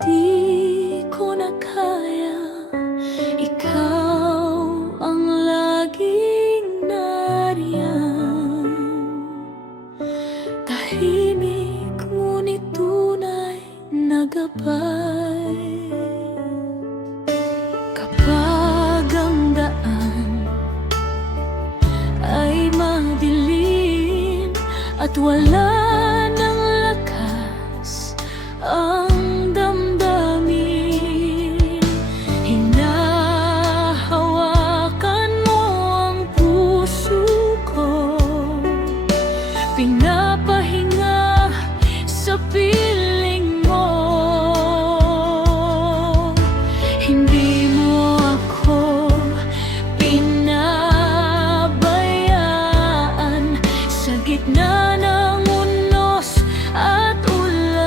Di ko na kaya, ikaw ang laging nariyan. Tahimik ngunit tunay na gabay. Kapag ang daan ay madilim at wala ng lakas ang damdamin, hinahawakan mo ang puso ko, pinapahinga sa piling mo. Hindi mo ako pinabayaan sa gitna ng unos at ulan.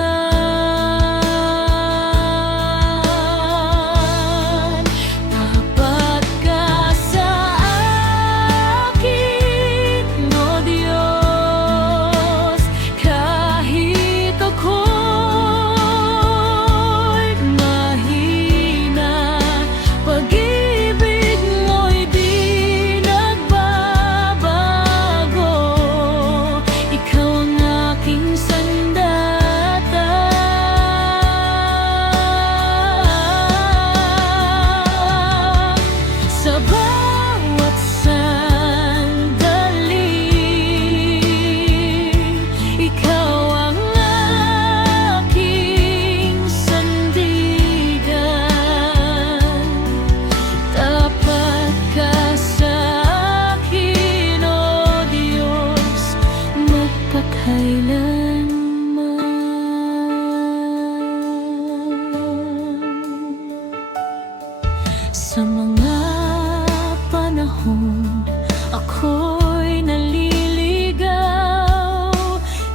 Tapat ka sa akin, O Diyos, kahit ako'y mahina. Pag-ibig mo'y di nagbabago. Ikaw ang aking sandata. Sa bawat sandali, ikaw ang aking sandigan. Tapat ka sa akin, O Diyos, magpakailanman. Sa mga panahon ako'y naliligaw,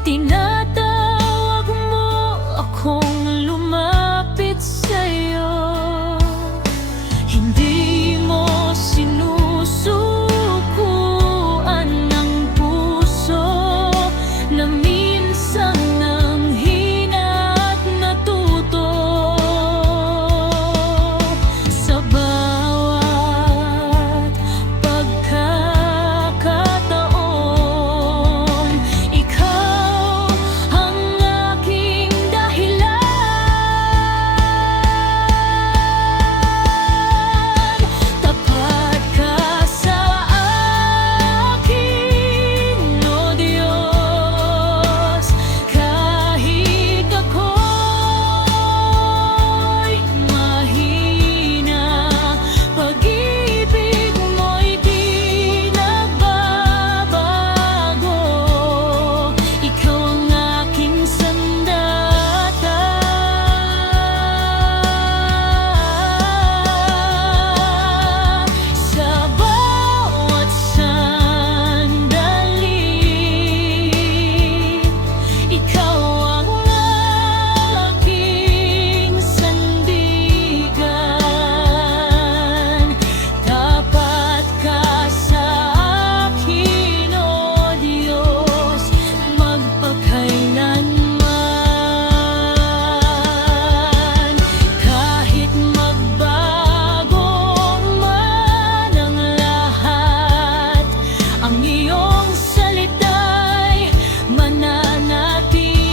tinatawag mo akong lumapit sa'yo. Hindi mo sinusukuan ng puso na minsan nanghina at natuto. Sa bawat pagkakataon, ikaw ang aking dahilan. Tapat ka sa akin, O Diyos, kahit ako'y mahina. Pag-ibig mo'y di nagbabago. Ikaw ang aking sandata. Sa bawat sandali, ikaw ang aking sandigan. Tapat ka sa akin, O Diyos, magpakailanman. Kahit magbago man ang lahat, ang iyong salita'y mananatili.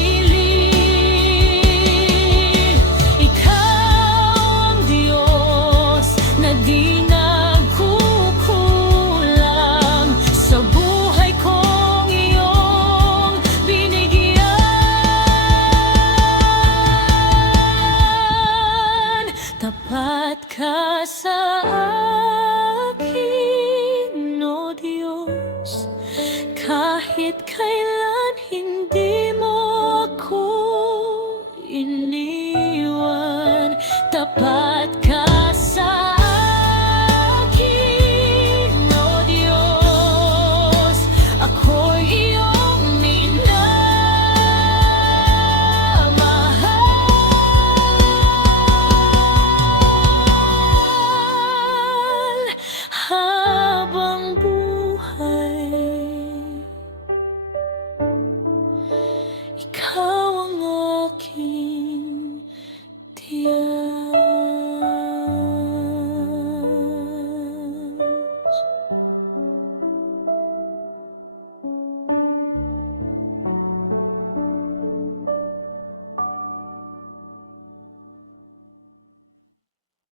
Ikaw ang Diyos na di nagkukulang sa buhay kong iyong binigyan. Tapat ka sa